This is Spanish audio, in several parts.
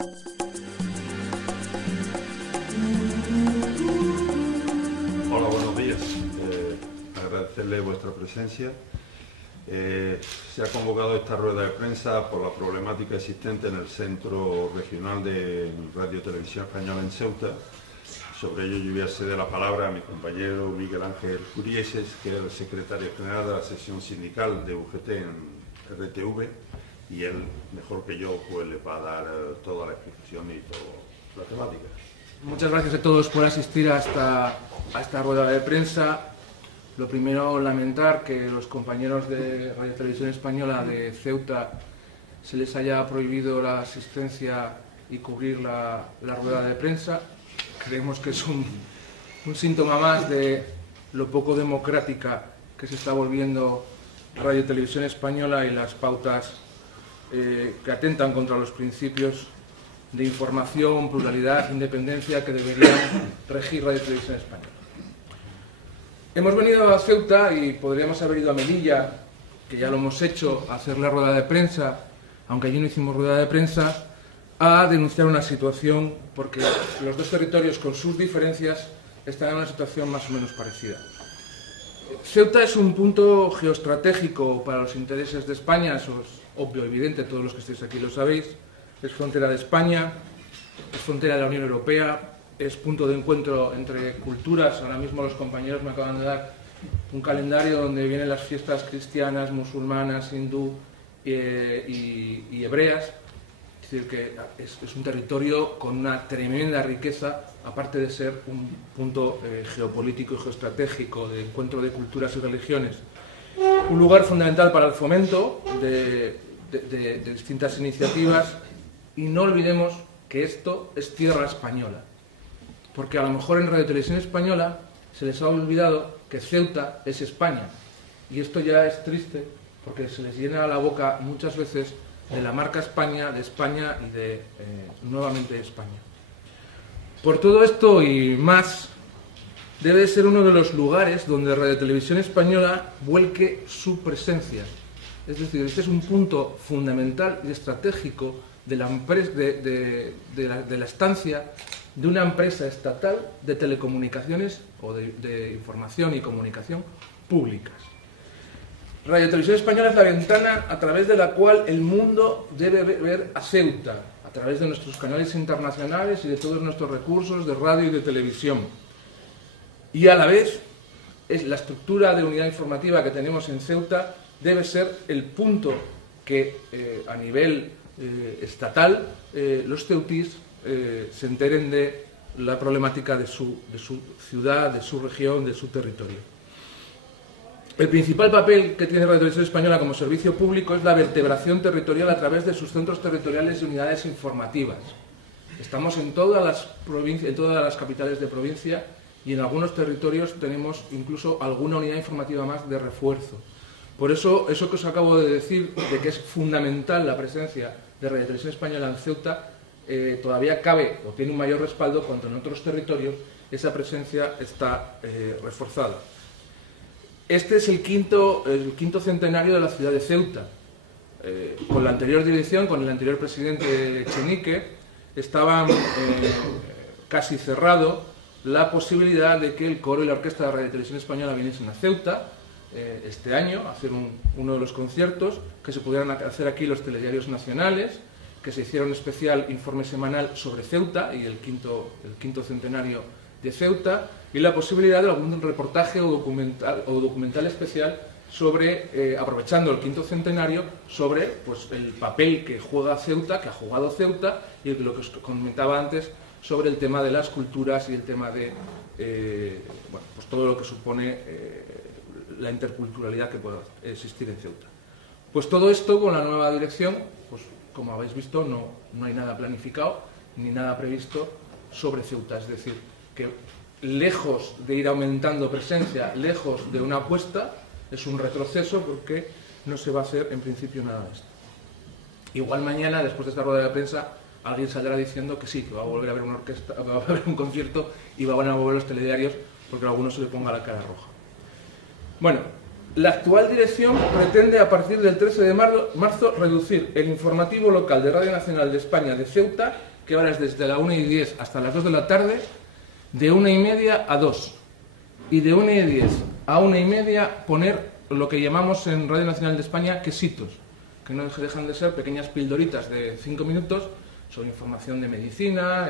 Hola, buenos días. Agradecerle vuestra presencia. Se ha convocado esta rueda de prensa por la problemática existente en el Centro Regional de Radio y Televisión Española en Ceuta. Sobre ello yo voy a ceder la palabra a mi compañero Miguel Ángel Curieses, que es el secretario general de la sección sindical de UGT en RTV, y él, mejor que yo, pues le va a dar toda la explicación y toda la temática. Muchas gracias a todos por asistir a esta rueda de prensa. Lo primero, lamentar que los compañeros de Radio y Televisión Española de Ceuta se les haya prohibido la asistencia y cubrir la rueda de prensa. Creemos que es un síntoma más de lo poco democrática que se está volviendo Radio y Televisión Española y las pautas que atentan contra los principios de información, pluralidad, independencia que deberían regir Radio y Televisión Española. Hemos venido a Ceuta y podríamos haber ido a Melilla, que ya lo hemos hecho, a hacer la rueda de prensa, aunque allí no hicimos rueda de prensa, a denunciar una situación, porque los dos territorios con sus diferencias están en una situación más o menos parecida. Ceuta es un punto geoestratégico para los intereses de España, eso es obvio, evidente, todos los que estáis aquí lo sabéis. Es frontera de España, es frontera de la Unión Europea, es punto de encuentro entre culturas. Ahora mismo los compañeros me acaban de dar un calendario donde vienen las fiestas cristianas, musulmanas, hindú y hebreas. Es decir, que es un territorio con una tremenda riqueza, aparte de ser un punto geopolítico y geoestratégico de encuentro de culturas y religiones. Un lugar fundamental para el fomento de distintas iniciativas. Y no olvidemos que esto es tierra española, porque a lo mejor en Radio y Televisión Española se les ha olvidado que Ceuta es España, y esto ya es triste porque se les llena la boca muchas veces de la marca España, de España y de nuevamente España. Por todo esto y más, debe ser uno de los lugares donde Radio y Televisión Española vuelque su presencia. Es decir, este es un punto fundamental y estratégico de la estancia de una empresa estatal de telecomunicaciones o de información y comunicación públicas. Radio y Televisión Española es la ventana a través de la cual el mundo debe ver a Ceuta, a través de nuestros canales internacionales y de todos nuestros recursos de radio y de televisión. Y a la vez, la estructura de unidad informativa que tenemos en Ceuta debe ser el punto que a nivel estatal los ceutís se enteren de la problemática de su ciudad, de su región, de su territorio. El principal papel que tiene Radio y Televisión Española como servicio público es la vertebración territorial a través de sus centros territoriales y unidades informativas. Estamos en todas las capitales de provincia y en algunos territorios tenemos incluso alguna unidad informativa más de refuerzo. Por eso que os acabo de decir, de que es fundamental la presencia de Radio y Televisión Española en Ceuta, todavía cabe o tiene un mayor respaldo cuando en otros territorios esa presencia está reforzada. Este es el quinto centenario de la ciudad de Ceuta. Con la anterior dirección, con el anterior presidente Echenique, estaban casi cerrado la posibilidad de que el coro y la orquesta de Radio y Televisión Española viniesen a Ceuta este año, a hacer uno de los conciertos, que se pudieran hacer aquí los telediarios nacionales, que se hiciera un especial informe semanal sobre Ceuta y el quinto centenario de Ceuta, y la posibilidad de algún reportaje o documental especial sobre, aprovechando el quinto centenario, sobre pues, el papel que juega Ceuta, que ha jugado Ceuta, y lo que os comentaba antes sobre el tema de las culturas y el tema de bueno, pues todo lo que supone la interculturalidad que puede existir en Ceuta. Pues todo esto con la nueva dirección, pues como habéis visto, no hay nada planificado ni nada previsto sobre Ceuta. Es decir, que lejos de ir aumentando presencia, lejos de una apuesta, es un retroceso porque no se va a hacer en principio nada de esto. Igual mañana, después de esta rueda de prensa, alguien saldrá diciendo que sí, que va a volver a haber una orquesta, va a haber un concierto y van a volver los telediarios porque a algunos se le ponga la cara roja. Bueno, La actual dirección pretende a partir del 13 de marzo reducir el informativo local de Radio Nacional de España de Ceuta, que ahora es desde la 1:10 hasta las 2 de la tarde, de 1:30 a 2. Y de 1:10 a 1:30 poner lo que llamamos en Radio Nacional de España quesitos, que no dejan de ser pequeñas pildoritas de 5 minutos sobre información de medicina,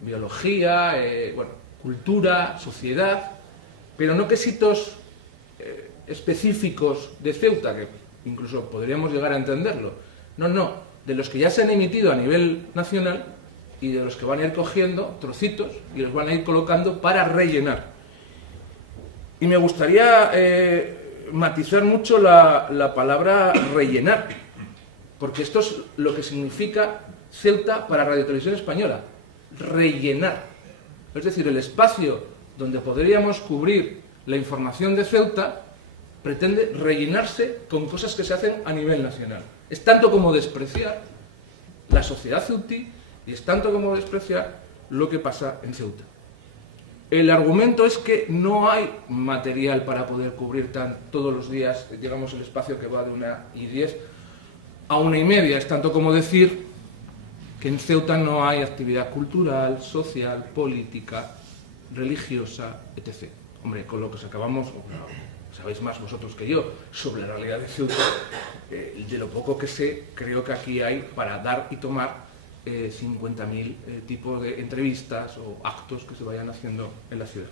biología, cultura, sociedad, pero no quesitos específicos de Ceuta, que incluso podríamos llegar a entenderlo. No, de los que ya se han emitido a nivel nacional y de los que van a ir cogiendo trocitos y los van a ir colocando para rellenar. Y me gustaría matizar mucho la palabra rellenar, porque esto es lo que significa Ceuta para Radio Televisión Española, rellenar. Es decir, el espacio donde podríamos cubrir la información de Ceuta pretende rellenarse con cosas que se hacen a nivel nacional. Es tanto como despreciar la sociedad ceutí y es tanto como despreciar lo que pasa en Ceuta. El argumento es que no hay material para poder cubrir todos los días, digamos, el espacio que va de 1:10 a 1:30. Es tanto como decir que en Ceuta no hay actividad cultural, social, política, religiosa, etc. Hombre, con lo que acabamos, sabéis más vosotros que yo sobre la realidad de Ceuta, de lo poco que sé, creo que aquí hay para dar y tomar 50.000 tipos de entrevistas o actos que se vayan haciendo en la ciudad.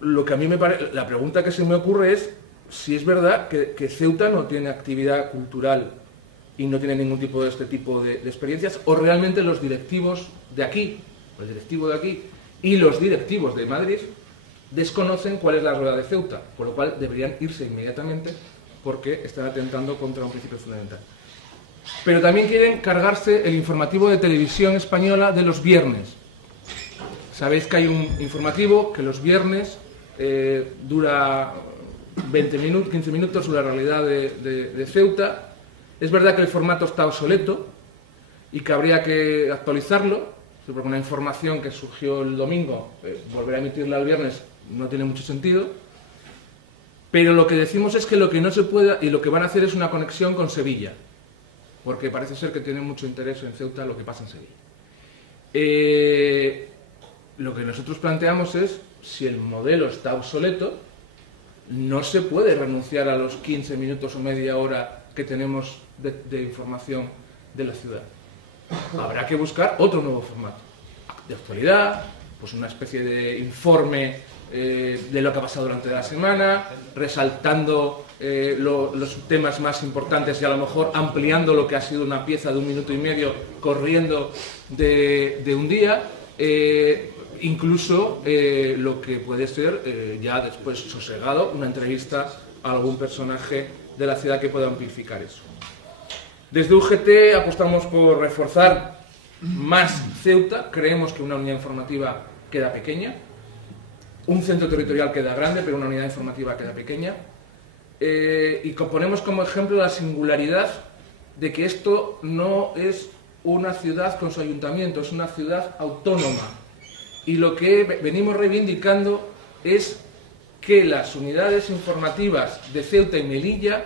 Lo que a mí me parece, la pregunta que se me ocurre es si es verdad que Ceuta no tiene actividad cultural y no tiene ningún tipo de este tipo de experiencias, o realmente los directivos de aquí, el directivo de aquí y los directivos de Madrid desconocen cuál es la realidad de Ceuta, por lo cual deberían irse inmediatamente porque están atentando contra un principio fundamental. Pero también quieren cargarse el informativo de Televisión Española de los viernes. Sabéis que hay un informativo que los viernes dura 15 minutos sobre la realidad de Ceuta. Es verdad que el formato está obsoleto y que habría que actualizarlo, porque una información que surgió el domingo, volver a emitirla el viernes no tiene mucho sentido. Pero lo que decimos es que lo que no se puede, y lo que van a hacer es una conexión con Sevilla, porque parece ser que tiene mucho interés en Ceuta lo que pasa en Sevilla. Lo que nosotros planteamos es, si el modelo está obsoleto, no se puede renunciar a los 15 minutos o media hora que tenemos de información de la ciudad. Habrá que buscar otro nuevo formato de actualidad, pues una especie de informe de lo que ha pasado durante la semana, resaltando los temas más importantes y a lo mejor ampliando lo que ha sido una pieza de 1 minuto y medio corriendo de un día, incluso lo que puede ser ya después sosegado una entrevista a algún personaje de la ciudad que pueda amplificar eso. Desde UGT apostamos por reforzar más Ceuta. Creemos que una unidad informativa queda pequeña, un centro territorial queda grande, pero una unidad informativa queda pequeña. Y ponemos como ejemplo la singularidad de que esto no es una ciudad con su ayuntamiento, es una ciudad autónoma. Y lo que venimos reivindicando es que las unidades informativas de Ceuta y Melilla,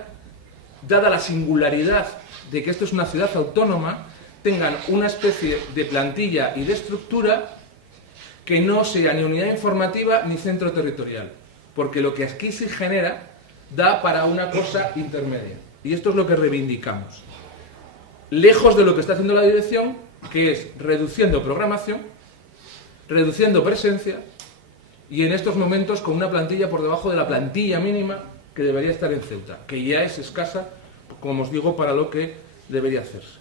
dada la singularidad de que esto es una ciudad autónoma, tengan una especie de plantilla y de estructura que no sea ni unidad informativa ni centro territorial, porque lo que aquí se genera da para una cosa intermedia. Y esto es lo que reivindicamos. Lejos de lo que está haciendo la dirección, que es reduciendo programación, reduciendo presencia, y en estos momentos con una plantilla por debajo de la plantilla mínima que debería estar en Ceuta, que ya es escasa, como os digo, para lo que debería hacerse.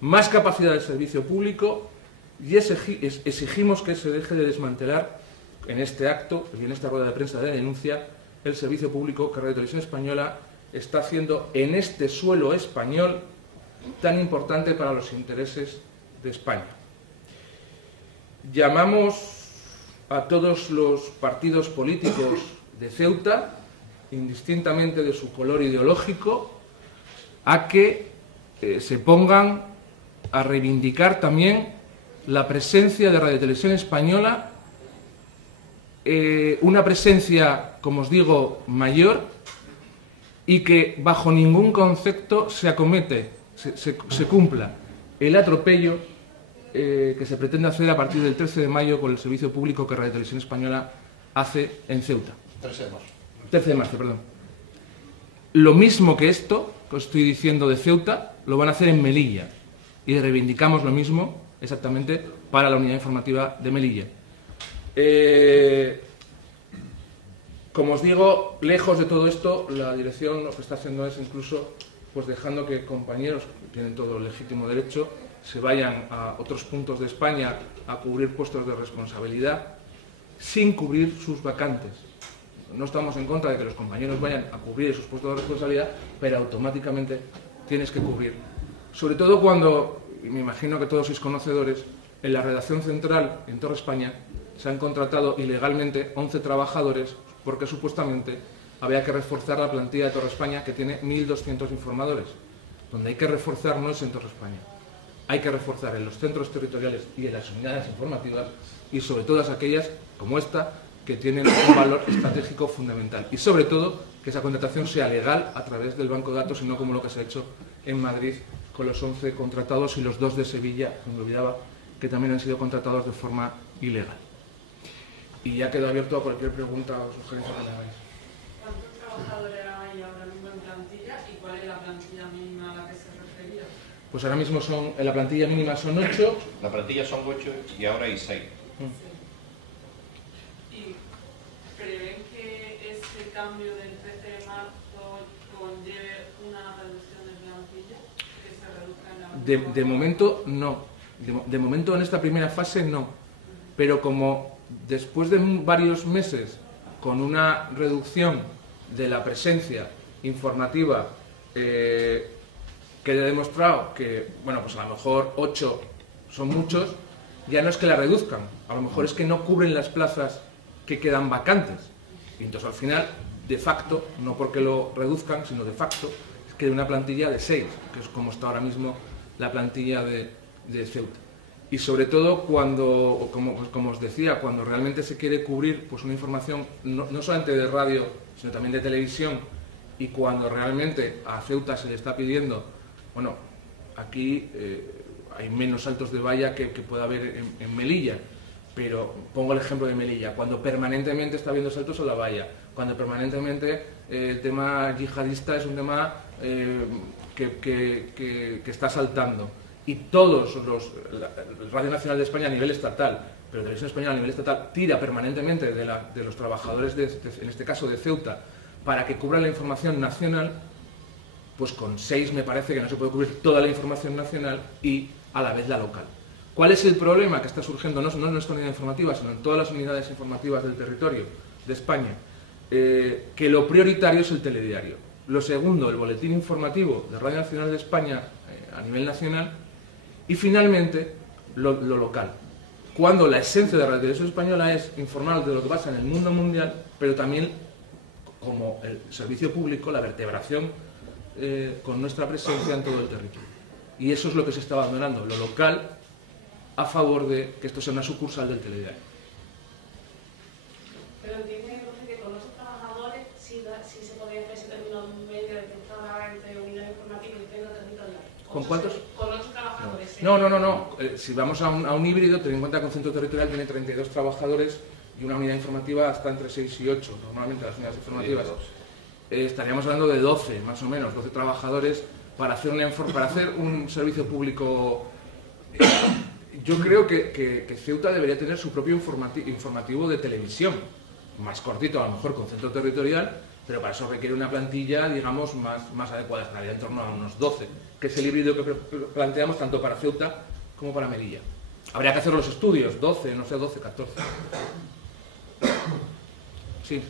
Más capacidad del servicio público, y exigimos que se deje de desmantelar en este acto y en esta rueda de prensa de denuncia el servicio público que Radio Televisión Española está haciendo en este suelo español tan importante para los intereses de España. Llamamos a todos los partidos políticos de Ceuta, indistintamente de su color ideológico, a que se pongan a reivindicar también la presencia de Radio Televisión Española una presencia, como os digo, mayor, y que bajo ningún concepto se acomete, se cumpla el atropello que se pretende hacer a partir del 13 de mayo con el servicio público que Radio Televisión Española hace en Ceuta. 13 de marzo. 13 de marzo, perdón. Lo mismo que esto, que os estoy diciendo de Ceuta, lo van a hacer en Melilla. Y reivindicamos lo mismo, exactamente, para la unidad informativa de Melilla. Como os digo, lejos de todo esto, la dirección lo que está haciendo es incluso pues dejando que compañeros, que tienen todo el legítimo derecho, se vayan a otros puntos de España a cubrir puestos de responsabilidad sin cubrir sus vacantes. No estamos en contra de que los compañeros vayan a cubrir esos puestos de responsabilidad, pero automáticamente tienes que cubrir. Sobre todo cuando, y me imagino que todos sois conocedores, en la redacción central en Torre España se han contratado ilegalmente 11 trabajadores porque supuestamente había que reforzar la plantilla de Torre España, que tiene 1.200 informadores. Donde hay que reforzar no es en Torre España. Hay que reforzar en los centros territoriales y en las unidades informativas, y sobre todas aquellas, como esta, que tienen un valor estratégico fundamental. Y sobre todo, que esa contratación sea legal a través del banco de datos y no como lo que se ha hecho en Madrid con los 11 contratados y los 2 de Sevilla, me olvidaba, que también han sido contratados de forma ilegal. Y ya quedo abierto a cualquier pregunta o sugerencia que me hagáis. ¿Cuántos trabajadores hay ahora mismo en plantilla y cuál es la plantilla mínima a la que se refería? Pues ahora mismo en la plantilla mínima son 8. La plantilla son 8 y ahora hay 6. ¿Y prevén que ese cambio del 13 de marzo conlleve una reducción de plantilla? ¿Que se reduzca en la plantilla? De momento no. De momento en esta primera fase no. Pero como después de varios meses con una reducción de la presencia informativa que he demostrado que, bueno, pues a lo mejor 8 son muchos, ya no es que la reduzcan, a lo mejor es que no cubren las plazas que quedan vacantes. Y entonces al final, de facto, no porque lo reduzcan, sino de facto, es que hay una plantilla de 6, que es como está ahora mismo la plantilla de Ceuta. Y sobre todo cuando, como os decía, cuando realmente se quiere cubrir pues una información no solamente de radio, sino también de televisión, y cuando realmente a Ceuta se le está pidiendo, bueno, aquí hay menos saltos de valla que pueda haber en Melilla, pero pongo el ejemplo de Melilla, cuando permanentemente está habiendo saltos a la valla, cuando permanentemente el tema yihadista es un tema que está saltando. Y todos Radio Nacional de España a nivel estatal, pero Televisión Española a nivel estatal, tira permanentemente de los trabajadores, en este caso de Ceuta, para que cubran la información nacional, pues con 6 me parece que no se puede cubrir toda la información nacional y a la vez la local. ¿Cuál es el problema que está surgiendo, no en nuestra unidad informativa, sino en todas las unidades informativas del territorio de España? Que lo prioritario es el telediario. Lo segundo, el boletín informativo de Radio Nacional de España a nivel nacional. Y finalmente, lo local. Cuando la esencia de la Televisión Española es informar de lo que pasa en el mundo mundial, pero también como el servicio público, la vertebración con nuestra presencia en todo el territorio. Y eso es lo que se está abandonando, lo local, a favor de que esto sea una sucursal del telediario. Pero entiende que con los trabajadores sí se podría hacer ese término medio de temporada entre unidad informativa y centro territorial. ¿Con cuántos? Con 8 trabajadores. No. Si vamos a un híbrido, ten en cuenta que un centro territorial tiene 32 trabajadores y una unidad informativa está entre 6 y 8, normalmente las unidades informativas. Estaríamos hablando de 12, más o menos, 12 trabajadores para hacer un servicio público. Yo creo que Ceuta debería tener su propio informativo de televisión, más cortito a lo mejor con centro territorial, pero para eso requiere una plantilla, digamos, más adecuada, estaría en torno a unos 12, que es el híbrido que planteamos tanto para Ceuta como para Melilla. Habría que hacer los estudios, 12, no sé, 12, 14. Sí.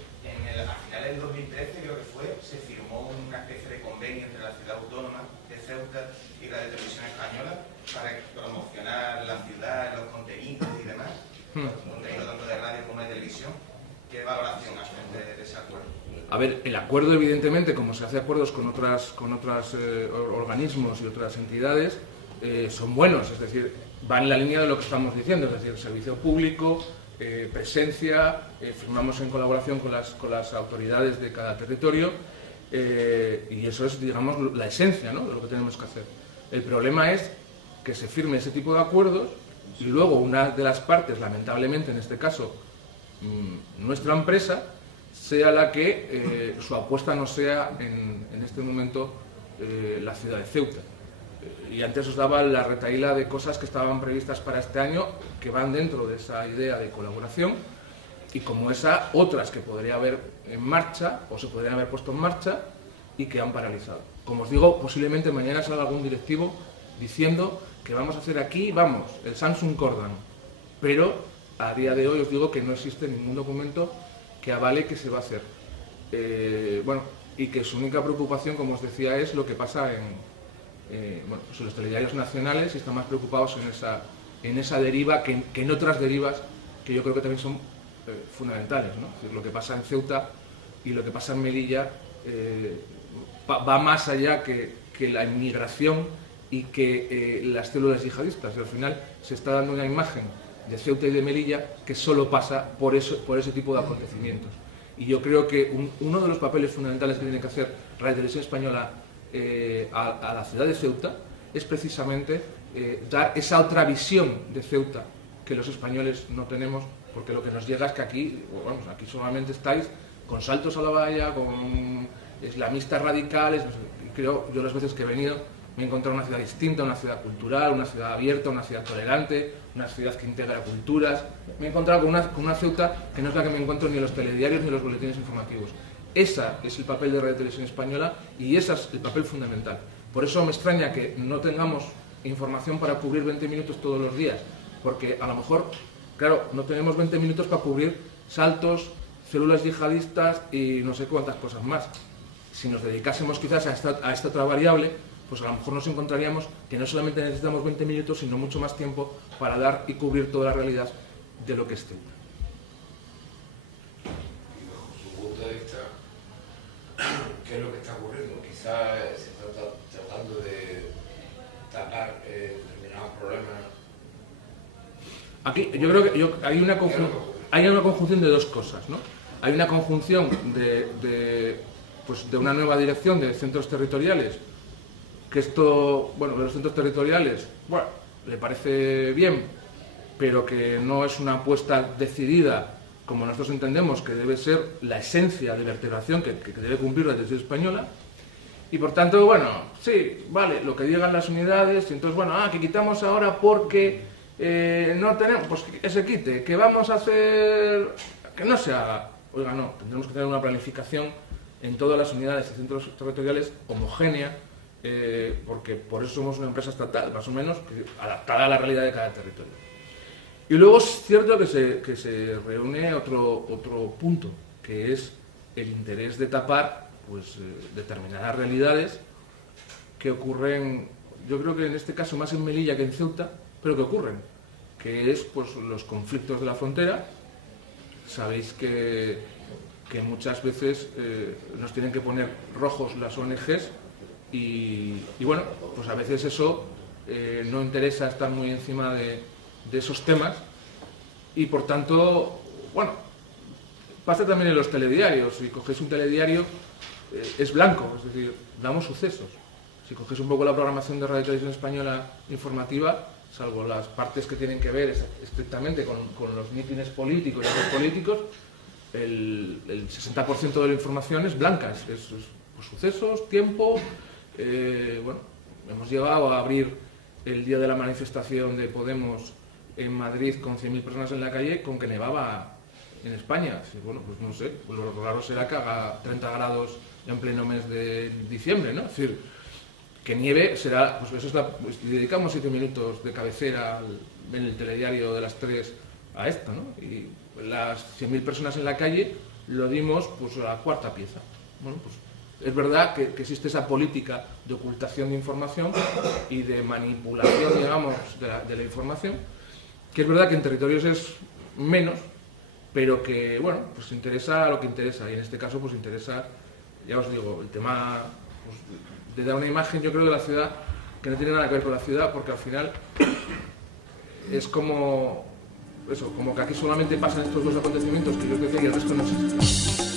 A finales del 2013, creo que fue, se firmó una especie de convenio entre la ciudad autónoma de Ceuta y la de Televisión Española para promocionar la ciudad, los contenidos y demás, contenidos tanto de radio como de televisión. ¿Qué valoración hacen de ese acuerdo? A ver, el acuerdo, evidentemente, como se hace acuerdos con otros organismos y otras entidades, son buenos, es decir, va en la línea de lo que estamos diciendo, es decir, servicio público, presencia, firmamos en colaboración con las autoridades de cada territorio, y eso es, digamos, la esencia, ¿no?, de lo que tenemos que hacer. El problema es que se firme ese tipo de acuerdos y luego una de las partes, lamentablemente en este caso nuestra empresa, sea la que su apuesta no sea en este momento la ciudad de Ceuta. Y antes os daba la retahíla de cosas que estaban previstas para este año, que van dentro de esa idea de colaboración, y como esa, otras que podría haber en marcha, o se podrían haber puesto en marcha, y que han paralizado. Como os digo, posiblemente mañana salga algún directivo diciendo que vamos a hacer aquí, vamos, el Samsung Cordan, pero a día de hoy os digo que no existe ningún documento que avale que se va a hacer. Bueno, y que su única preocupación, como os decía, es lo que pasa en los telediarios nacionales, y están más preocupados en esa deriva que en otras derivas que yo creo que también son fundamentales, ¿no? Es decir, lo que pasa en Ceuta y lo que pasa en Melilla va más allá que la inmigración y que las células yihadistas, y al final se está dando una imagen de Ceuta y de Melilla que solo pasa por ese tipo de acontecimientos. Y yo creo que uno de los papeles fundamentales que tiene que hacer Radio Televisión Española a la ciudad de Ceuta es precisamente dar esa otra visión de Ceuta que los españoles no tenemos, porque lo que nos llega es que aquí solamente estáis con saltos a la valla, con islamistas radicales. Creo, yo las veces que he venido me he encontrado una ciudad distinta, una ciudad cultural, una ciudad abierta, una ciudad tolerante, una ciudad que integra culturas. Me he encontrado con una Ceuta que no es la que me encuentro ni en los telediarios ni en los boletines informativos. Ese es el papel de Radio Televisión Española, y ese es el papel fundamental. Por eso me extraña que no tengamos información para cubrir 20 minutos todos los días, porque a lo mejor, claro, no tenemos 20 minutos para cubrir saltos, células yihadistas y no sé cuántas cosas más. Si nos dedicásemos quizás a esta otra variable, pues a lo mejor nos encontraríamos que no solamente necesitamos 20 minutos, sino mucho más tiempo para dar y cubrir toda la realidad de lo que es Ceuta. Y bajo su punto de vista, ¿qué es lo que está ocurriendo? Quizás se está tratando de tapar determinados problemas. Aquí yo creo que hay una conjunción de dos cosas, ¿no? Hay una conjunción de una nueva dirección de centros territoriales, que esto, de los centros territoriales, le parece bien, pero que no es una apuesta decidida, como nosotros entendemos que debe ser la esencia de vertebración que debe cumplir la Televisión Española. Y por tanto, sí, vale, lo que digan las unidades, y entonces, que quitamos ahora porque no tenemos, pues que se quite, que vamos a hacer, que no se haga. Oiga, no, tendremos que tener una planificación en todas las unidades y centros territoriales homogénea, porque por eso somos una empresa estatal, más o menos, adaptada a la realidad de cada territorio. Y luego es cierto que se reúne otro punto, que es el interés de tapar determinadas realidades que ocurren, yo creo que en este caso más en Melilla que en Ceuta, pero que ocurren, que es los conflictos de la frontera. Sabéis que muchas veces nos tienen que poner rojos las ONGs y a veces eso no interesa estar muy encima de esos temas, y por tanto, pasa también en los telediarios. Si cogéis un telediario, es blanco, es decir, damos sucesos. Si cogéis un poco la programación de Radio Televisión Española informativa, salvo las partes que tienen que ver estrictamente con los mítines políticos y otros políticos, el 60% de la información es blanca, es sucesos, tiempo. Hemos llegado a abrir el día de la manifestación de Podemos en Madrid con 100.000 personas en la calle, con que nevaba en España. Pues no sé, lo raro será que haga 30 grados en pleno mes de diciembre, ¿no? Es decir, que nieve será, dedicamos 7 minutos de cabecera en el telediario de las 3 a esto, ¿no? Y las 100.000 personas en la calle lo dimos a la cuarta pieza. Es verdad que existe esa política de ocultación de información y de manipulación, digamos, de la información, que es verdad que en territorios es menos, pero que, interesa lo que interesa, y en este caso, interesa, ya os digo, el tema de dar una imagen, yo creo, de la ciudad que no tiene nada que ver con la ciudad, porque al final es como eso, como que aquí solamente pasan estos dos acontecimientos que yo os decía y el resto no existe.